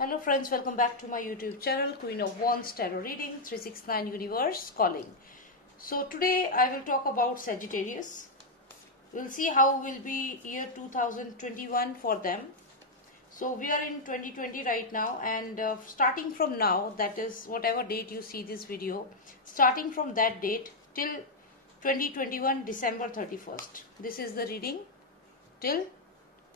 Hello friends, welcome back to my YouTube channel, Queen of Wands Tarot Reading, 369 Universe Calling. So today I will talk about Sagittarius. We'll see how will be year 2021 for them. So we are in 2020 right now, and starting from now, that is whatever date you see this video, starting from that date till 2021 December 31st. This is the reading till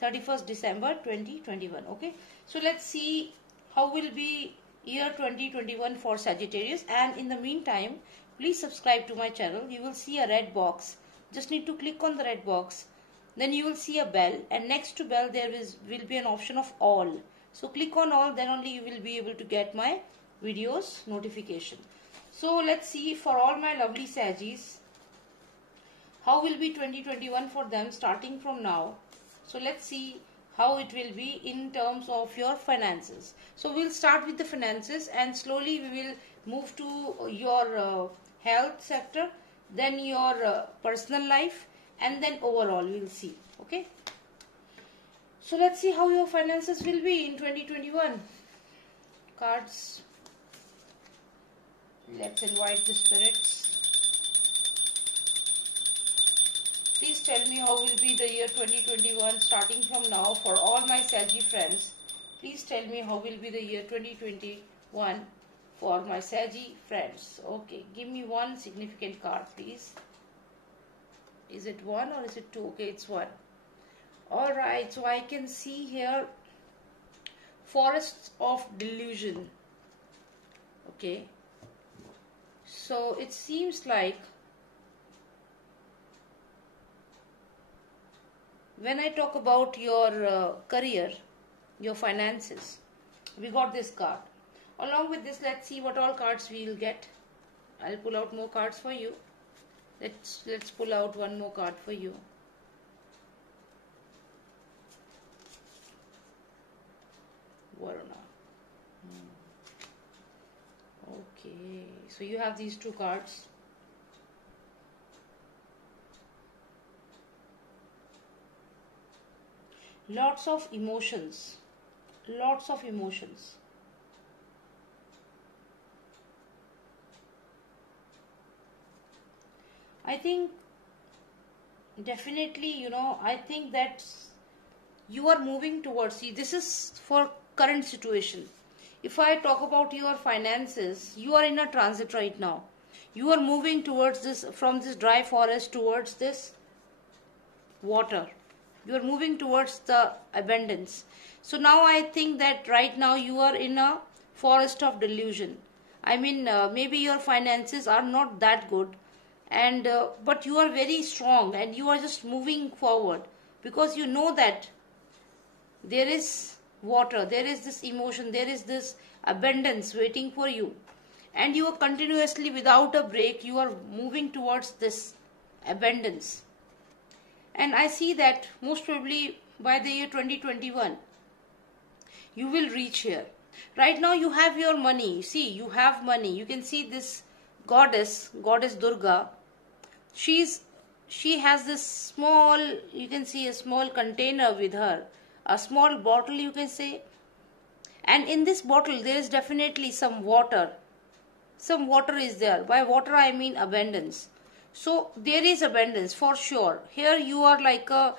31st December 2021. Okay, so let's see how will be year 2021 for Sagittarius. And in the meantime, please subscribe to my channel. You will see a red box. Just need to click on the red box. Then you will see a bell, and next to bell there will be an option of all. So click on all, then only you will be able to get my videos notification. So let's see for all my lovely Saggies, how will be 2021 for them starting from now. So let's see how it will be in terms of your finances. So we'll start with the finances, and slowly we will move to your health sector, then your personal life, and then overall we'll see. Okay, so let's see how your finances will be in 2021. Cards, let's invite the spirits. Please tell me how will be the year 2021 starting from now for all my Saggy friends. Please tell me how will be the year 2021 for my Saggy friends. Okay, give me one significant card, please. Is it one or is it two? Okay, it's one. Alright, so I can see here Forests of Delusion. Okay, so it seems like when I talk about your career, your finances, we got this card. Along with this, let's see what all cards we will get. I'll pull out more cards for you. Let's pull out one more card for you. Varuna. Okay, so you have these two cards. Lots of emotions. Lots of emotions. I think definitely, I think that you are moving towards, see, this is for current situation. If I talk about your finances, you are in a transit right now. You are moving towards this, from this dry forest towards this water. You are moving towards the abundance. So now I think that right now you are in a forest of delusion. I mean, maybe your finances are not that good, and but you are very strong and you are just moving forward because you know that there is water, there is this emotion, there is this abundance waiting for you, and you are continuously, without a break, you are moving towards this abundance. And I see that most probably by the year 2021, you will reach here. Right now you have your money. See, you have money. You can see this goddess Durga. She has this small, you can see a small container with her. A small bottle, you can say. And in this bottle, there is definitely some water. Some water is there. By water, I mean abundance. So there is abundance for sure. Here you are like a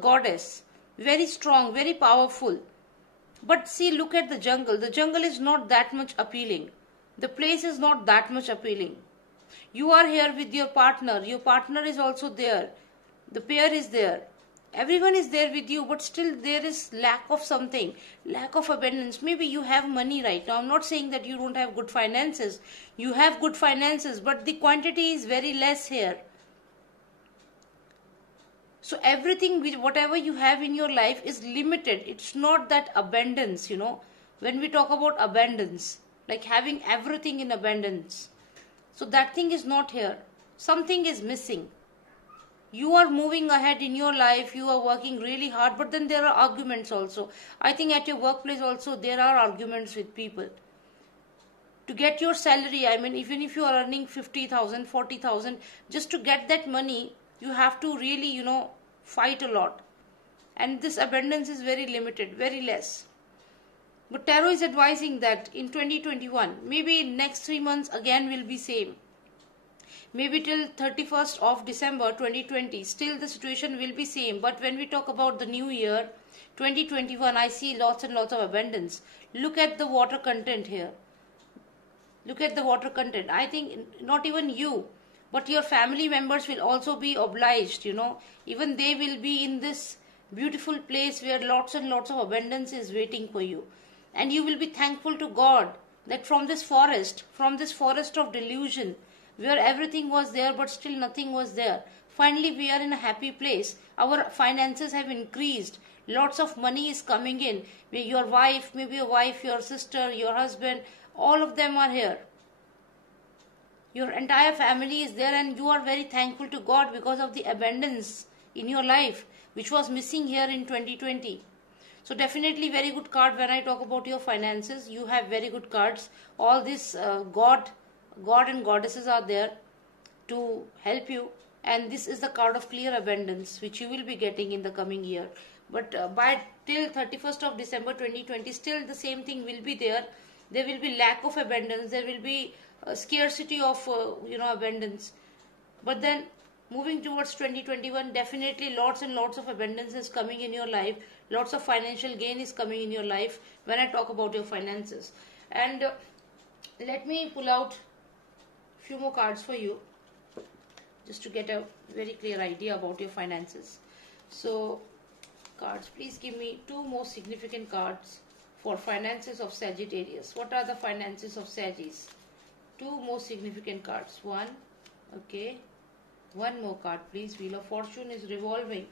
goddess, very strong, very powerful. But see, look at the jungle. The jungle is not that much appealing. The place is not that much appealing. You are here with your partner. Your partner is also there. The pair is there. Everyone is there with you, but still there is lack of something, lack of abundance. Maybe you have money right now. I'm not saying that you don't have good finances. You have good finances, but the quantity is very less here. So everything, whatever you have in your life is limited. It's not that abundance, When we talk about abundance, like having everything in abundance. So that thing is not here. Something is missing. You are moving ahead in your life, you are working really hard, but then there are arguments also. I think at your workplace also there are arguments with people. To get your salary, I mean, even if you are earning 50,000, 40,000, just to get that money, you have to really, fight a lot. And this abundance is very limited, very less. But tarot is advising that in 2021, maybe next 3 months again will be same. Maybe till 31st of December 2020, still the situation will be same. But when we talk about the new year, 2021, I see lots and lots of abundance. Look at the water content here. Look at the water content. I think not even you, but your family members will also be obliged, Even they will be in this beautiful place where lots and lots of abundance is waiting for you. And you will be thankful to God that from this forest of delusion, where everything was there but still nothing was there, finally we are in a happy place. Our finances have increased. Lots of money is coming in. Maybe your wife, your sister, your husband, all of them are here. Your entire family is there, and you are very thankful to God because of the abundance in your life, which was missing here in 2020. So definitely very good card when I talk about your finances. You have very good cards. All this God and goddesses are there to help you. And this is the card of clear abundance, which you will be getting in the coming year. But by till 31st of December 2020, still the same thing will be there. There will be lack of abundance. There will be scarcity of abundance. But then moving towards 2021, definitely lots and lots of abundance is coming in your life. Lots of financial gain is coming in your life when I talk about your finances. And let me pull out a few more cards for you, just to get a very clear idea about your finances. So cards, please give me 2 more significant cards for finances of Sagittarius. What are the finances of Sagittarius? 2 more significant cards. 1, okay. 1 more card, please. Wheel of Fortune is revolving.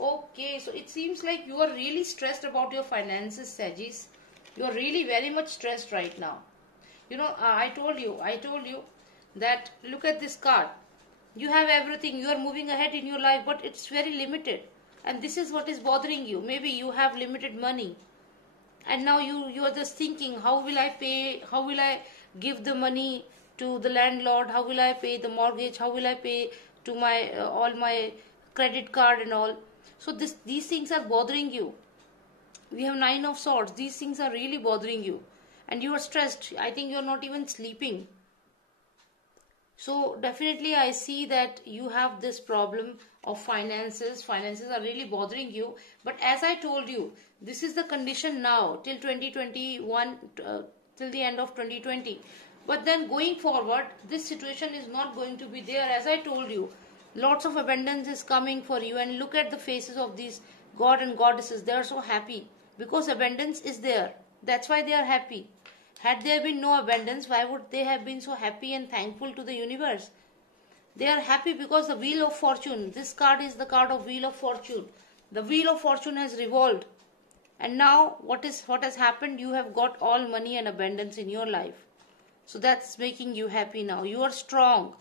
Okay, so it seems like you are really stressed about your finances, Sagittarius. You are really very much stressed right now. I told you that look at this card. You have everything. You are moving ahead in your life, but it's very limited. And this is what is bothering you. Maybe you have limited money. And now you are just thinking, how will I pay? How will I give the money to the landlord? How will I pay the mortgage? How will I pay to my all my credit card and all? So these things are bothering you. We have 9 of Swords. These things are really bothering you. And you are stressed. I think you are not even sleeping. So definitely I see that you have this problem of finances. Finances are really bothering you. But as I told you, this is the condition now till 2021, till the end of 2020. But then going forward, this situation is not going to be there. As I told you, lots of abundance is coming for you. And look at the faces of these God and goddesses. They are so happy because abundance is there. That's why they are happy. Had there been no abundance, why would they have been so happy and thankful to the universe? They are happy because the Wheel of Fortune, this card is the card of Wheel of Fortune. The Wheel of Fortune has revolved. And now what has happened? You have got all money and abundance in your life. So that's making you happy now. You are strong.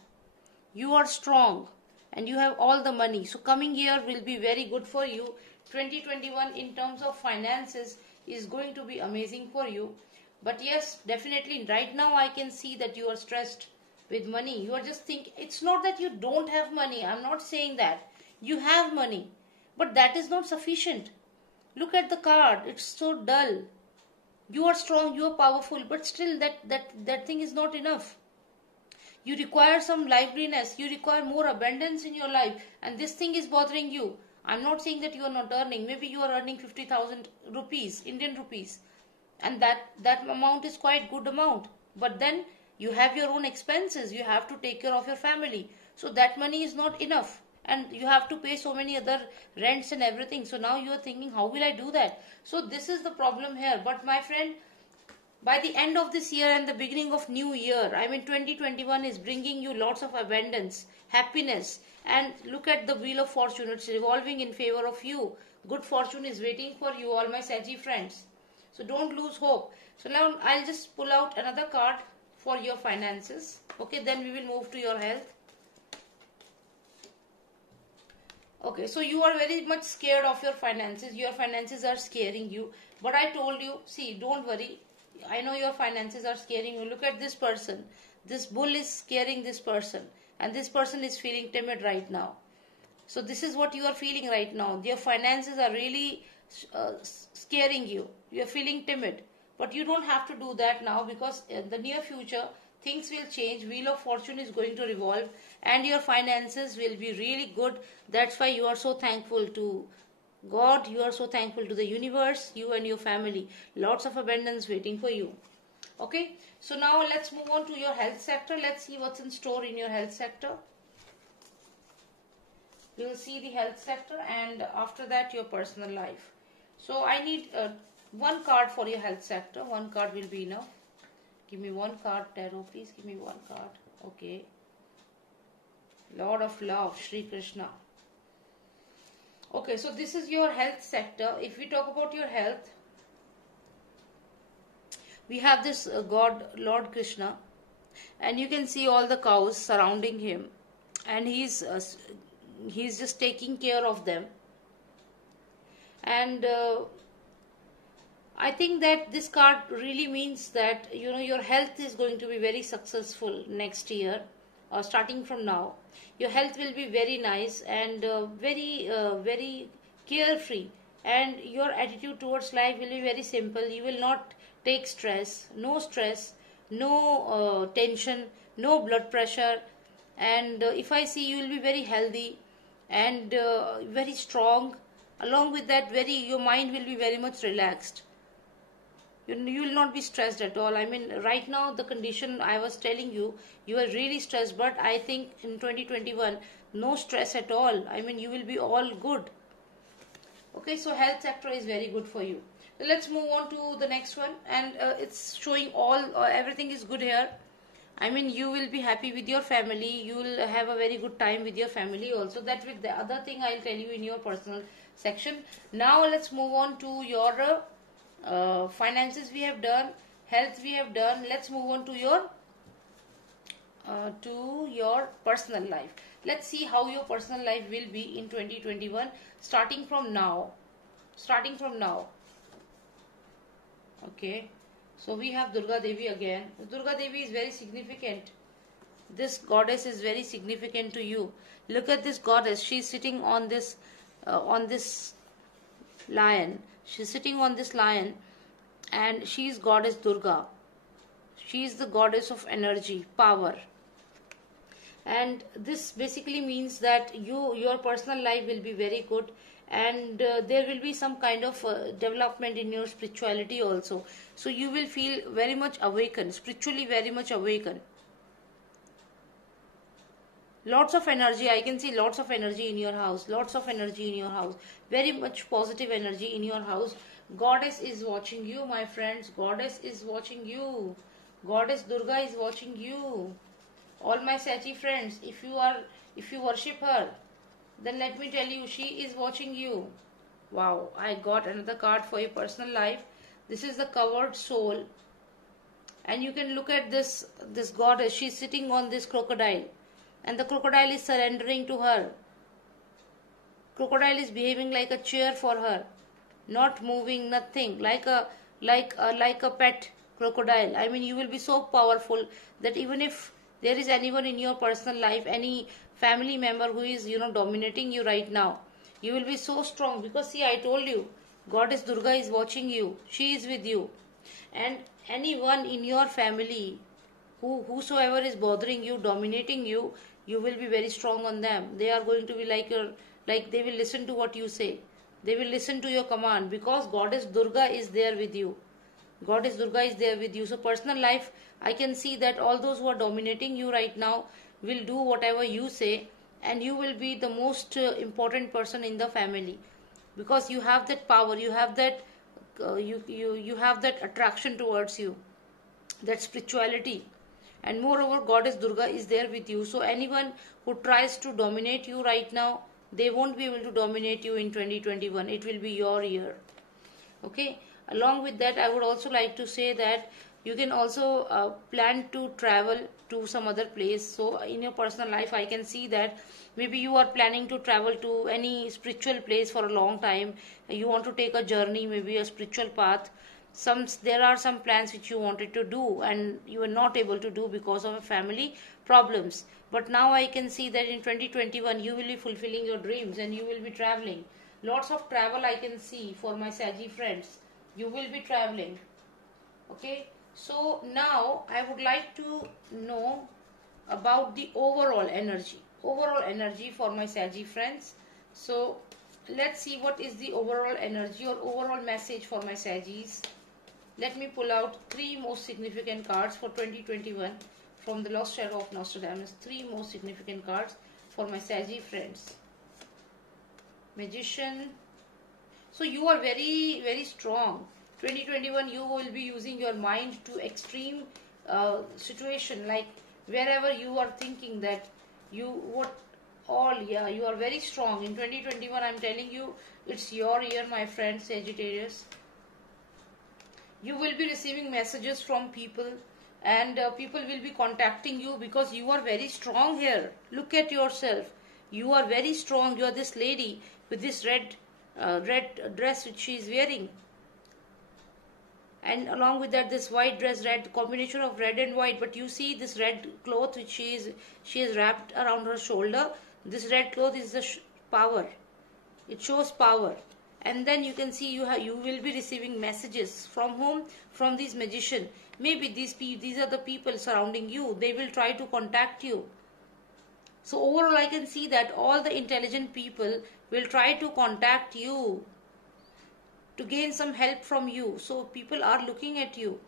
You are strong. And you have all the money. So coming year will be very good for you. 2021 in terms of finances is going to be amazing for you. But yes, definitely right now I can see that you are stressed with money. You are just thinking, it's not that you don't have money. I'm not saying that. You have money. But that is not sufficient. Look at the card. It's so dull. You are strong, you are powerful, but still that thing is not enough. You require some liveliness. You require more abundance in your life. And this thing is bothering you. I'm not saying that you are not earning. Maybe you are earning 50,000 rupees, Indian rupees. And that amount is quite good amount. But then you have your own expenses. You have to take care of your family. So that money is not enough. And you have to pay so many other rents and everything. So now you are thinking, how will I do that? So this is the problem here. But my friend, by the end of this year and the beginning of new year, 2021 is bringing you lots of abundance, happiness. And look at the Wheel of Fortune. It's revolving in favor of you. Good fortune is waiting for you, all my Saggy friends. So don't lose hope. So now I'll just pull out another card for your finances. Okay, then we will move to your health. Okay, so you are very much scared of your finances. Your finances are scaring you. But I told you, see, don't worry. I know your finances are scaring you. Look at this person. This bull is scaring this person. And this person is feeling timid right now. So this is what you are feeling right now. Your finances are really scaring you. You are feeling timid. But you don't have to do that now, because in the near future things will change. Wheel of Fortune is going to revolve and your finances will be really good. That's why you are so thankful to God, you are so thankful to the universe, you and your family. Lots of abundance waiting for you. Okay, so now let's move on to your health sector. Let's see what's in store in your health sector. We will see the health sector, and after that your personal life. So I need one card for your health sector. One card will be enough. Give me one card, Tarot, please. Give me one card. Okay. Lord of Love, Shri Krishna. Okay, so this is your health sector. If we talk about your health, we have this God, Lord Krishna, and you can see all the cows surrounding him, and he's just taking care of them. And I think that this card really means that your health is going to be very successful next year, starting from now. Your health will be very nice and very carefree, and your attitude towards life will be very simple. You will not take stress, no tension, no blood pressure, and if I see, you will be very healthy and very strong. Along with that, your mind will be very much relaxed. You will not be stressed at all. I mean, right now the condition I was telling you, you are really stressed, but I think in 2021 no stress at all. I mean, you will be all good. Okay, so health sector is very good for you. So let's move on to the next one, and it's showing everything is good here. I mean, you will be happy with your family. You will have a very good time with your family also. That with the other thing I'll tell you in your personal section. Now let's move on to your finances we have done, health we have done. Let's move on to your personal life. Let's see how your personal life will be in 2021, starting from now. Okay, so we have Durga Devi again. Durga Devi is very significant. This goddess is very significant to you. Look at this goddess. She's sitting on this lion. She's sitting on this lion, and she is goddess Durga. She is the goddess of energy, power. And this basically means that your personal life will be very good, and there will be some kind of development in your spirituality also. So you will feel very much awakened, spiritually very much awakened. Lots of energy. I can see lots of energy in your house. Lots of energy in your house. Very much positive energy in your house. Goddess is watching you, my friends. Goddess is watching you. Goddess Durga is watching you. All my Sachi friends, if you worship her, then let me tell you, she is watching you. Wow, I got another card for your personal life. This is the covered soul. And you can look at this goddess. She's sitting on this crocodile. And the crocodile is surrendering to her. Crocodile is behaving like a chair for her, not moving, nothing, like a pet crocodile. I mean, you will be so powerful that even if there is anyone in your personal life, any family member who is dominating you right now, you will be so strong, because see, I told you, Goddess Durga is watching you. She is with you, and anyone in your family whosoever is bothering you, dominating you, you will be very strong on them. They are going to be like they will listen to what you say. They will listen to your command, because Goddess Durga is there with you. Goddess Durga is there with you. So personal life, I can see that all those who are dominating you right now will do whatever you say, and you will be the most important person in the family, because you have that power, you have that you have that attraction towards you, that spirituality. And moreover, Goddess Durga is there with you. So anyone who tries to dominate you right now, they won't be able to dominate you in 2021. It will be your year. Okay. Along with that, I would also like to say that you can also plan to travel to some other place. So in your personal life, I can see that maybe you are planning to travel to any spiritual place for a long time. You want to take a journey, maybe a spiritual path. There are some plans which you wanted to do and you were not able to do because of family problems. But now I can see that in 2021 you will be fulfilling your dreams and you will be traveling. Lots of travel I can see for my Saji friends. You will be traveling. Okay, so now I would like to know about the overall energy for my Saggy friends. So let's see what is the overall energy or overall message for my Saggies. Let me pull out three most significant cards for 2021 from the Lost Shadow of Nostradamus. Three most significant cards for my Saggy friends. Magician. So you are very, very strong. 2021 you will be using your mind to extreme situation, like wherever you are thinking that you what all, yeah, you are very strong in 2021. I'm telling you, it's your year, my friend Sagittarius. You will be receiving messages from people, and people will be contacting you because you are very strong here. Look at yourself, you are very strong. You are this lady with this red dress which she is wearing, and along with that this white dress, red combination of red and white. But you see this red cloth which she is wrapped around her shoulder. This red cloth is the power. It shows power. And then you can see you will be receiving messages from whom? From these magician. Maybe these are the people surrounding you. They will try to contact you. So overall I can see that all the intelligent people will try to contact you to gain some help from you. So people are looking at you.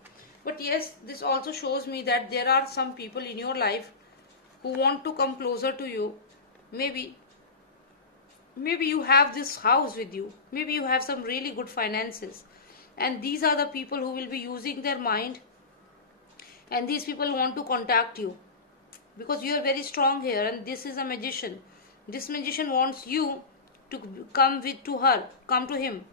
But yes, this also shows me that there are some people in your life who want to come closer to you. Maybe you have this house with you. Maybe you have some really good finances. And these are the people who will be using their mind. And these people want to contact you. Because you are very strong here. And this is a magician. This magician wants you to come to him.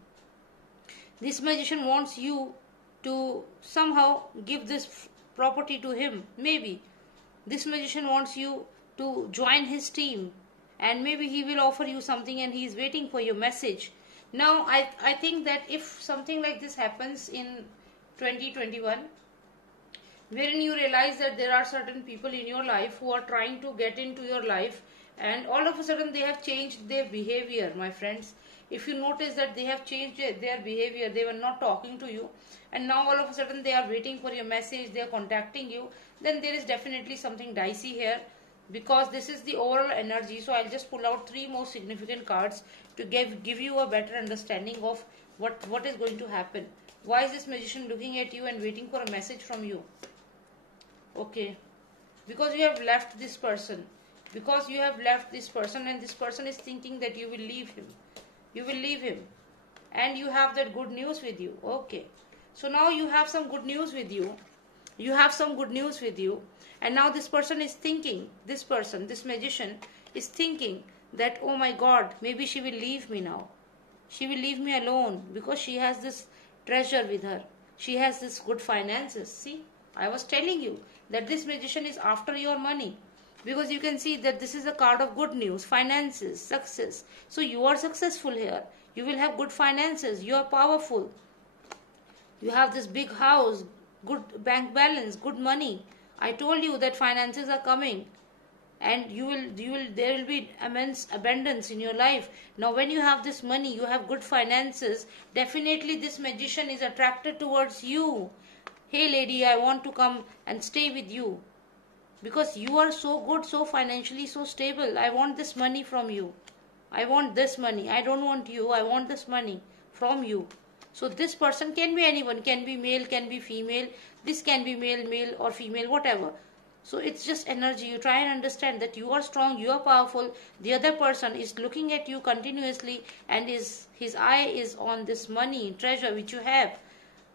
This magician wants you to somehow give this property to him. Maybe this magician wants you to join his team, and maybe he will offer you something and he is waiting for your message. Now I think that if something like this happens in 2021, wherein you realize that there are certain people in your life who are trying to get into your life, and all of a sudden they have changed their behavior, my friends. If you notice that they have changed their behavior, they were not talking to you, and now all of a sudden they are waiting for your message, they are contacting you, then there is definitely something dicey here, because this is the overall energy. So I'll just pull out three more significant cards to give you a better understanding of what is going to happen. Why is this magician looking at you and waiting for a message from you? Okay, because you have left this person. Because you have left this person, and this person is thinking that you will leave him. You will leave him. And you have that good news with you. Okay. So now you have some good news with you. You have some good news with you. And now this person is thinking, this magician is thinking that, oh my God, maybe she will leave me now. She will leave me alone because she has this treasure with her. She has this good finances. See, I was telling you that this magician is after your money. Because you can see that this is a card of good news, finances, success. So you are successful here. You will have good finances. You are powerful. You have this big house, good bank balance, good money. I told you that finances are coming. And there will be immense abundance in your life. Now when you have this money, you have good finances, definitely this magician is attracted towards you. Hey lady, I want to come and stay with you. Because you are so good, so financially, so stable. I want this money from you. I want this money. I don't want you. I want this money from you. So this person can be anyone. Can be male, can be female. This can be male or female, whatever. So it's just energy. You try and understand that you are strong, you are powerful. The other person is looking at you continuously, and his eye is on this money, treasure which you have.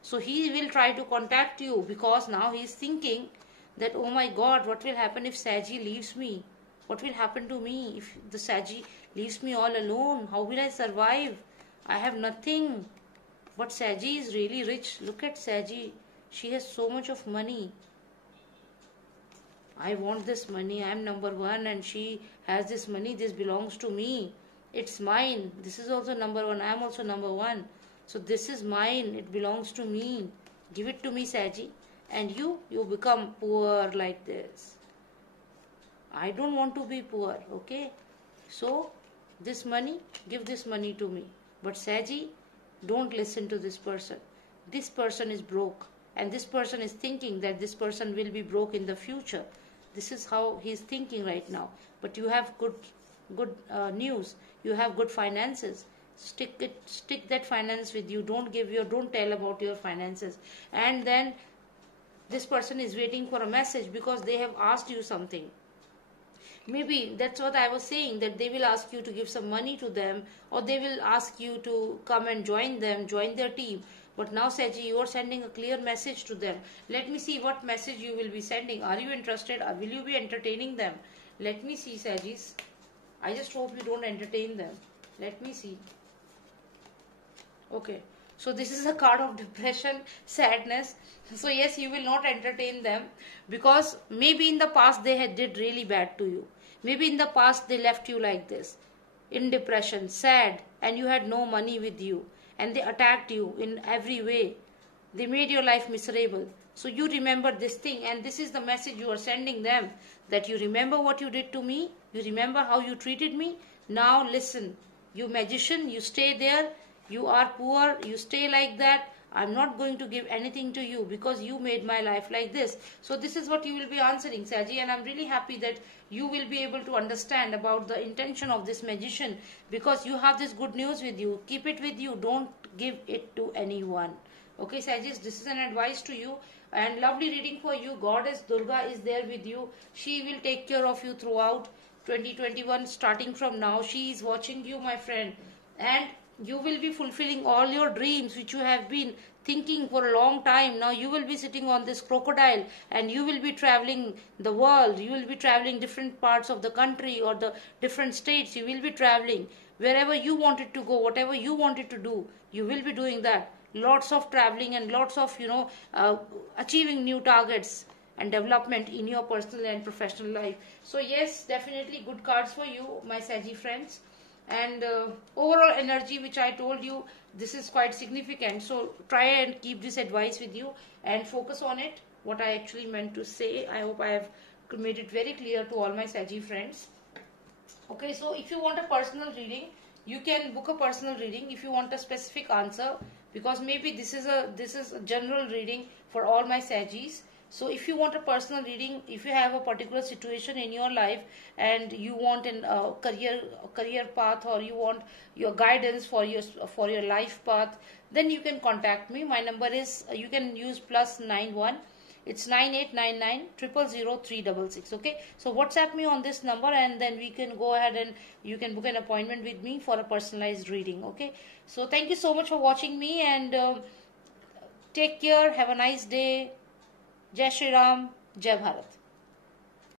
So he will try to contact you because now he is thinking that, oh my God, what will happen if Saggy leaves me? What will happen to me if the Saggy leaves me all alone? How will I survive? I have nothing. But Saggy is really rich. Look at Saggy. She has so much of money. I want this money. I am number one and she has this money. This belongs to me. It's mine. This is also number one. I am also number one. So this is mine. It belongs to me. Give it to me, Saggy. And you become poor like this. I don't want to be poor, okay? So, this money, give this money to me. But Saggy, don't listen to this person. This person is broke. and this person is thinking that this person will be broke in the future. This is how he is thinking right now. But you have good news. You have good finances. Stick that finance with you. Don't tell about your finances. And then this person is waiting for a message because they have asked you something. Maybe that's what I was saying, that they will ask you to give some money to them, or they will ask you to come and join their team. But now, Saji, you are sending a clear message to them. Let me see what message you will be sending. Are you interested? Or will you be entertaining them? Let me see, Sajis. I just hope you don't entertain them. Let me see. Okay. So this is a card of depression, sadness. So yes, you will not entertain them, because maybe in the past they had did really bad to you. Maybe in the past they left you like this, in depression, sad, and you had no money with you, and they attacked you in every way. They made your life miserable. So you remember this thing, and this is the message you are sending them, that you remember what you did to me, you remember how you treated me. Now listen, you magician, you stay there. You are poor, you stay like that. I'm not going to give anything to you because you made my life like this. So this is what you will be answering, Saji, and I'm really happy that you will be able to understand about the intention of this magician, because you have this good news with you. Keep it with you. Don't give it to anyone. Okay, Sajis, this is an advice to you, and lovely reading for you. Goddess Durga is there with you. She will take care of you throughout 2021, starting from now. She is watching you, my friend, and you will be fulfilling all your dreams which you have been thinking for a long time. Now you will be sitting on this crocodile, and you will be traveling the world. You will be traveling different parts of the country or the different states. You will be traveling wherever you wanted to go, whatever you wanted to do. You will be doing that. Lots of traveling and lots of achieving new targets and development in your personal and professional life. So yes, definitely good cards for you, my Saji friends. And overall energy which I told you, this is quite significant. So try and keep this advice with you and focus on it, what I actually meant to say. I hope I have made it very clear to all my Saji friends. Okay, so if you want a personal reading, you can book a personal reading if you want a specific answer, because maybe this is a general reading for all my Sajis. So if you want a personal reading, if you have a particular situation in your life and you want a career path, or you want your guidance for your life path, then you can contact me. My number is, you can use +91. It's 9899000366. Okay, so WhatsApp me on this number, and then we can go ahead and you can book an appointment with me for a personalized reading. Okay, so thank you so much for watching me, and take care. Have a nice day. Jai Shri Ram, Jai Bharat.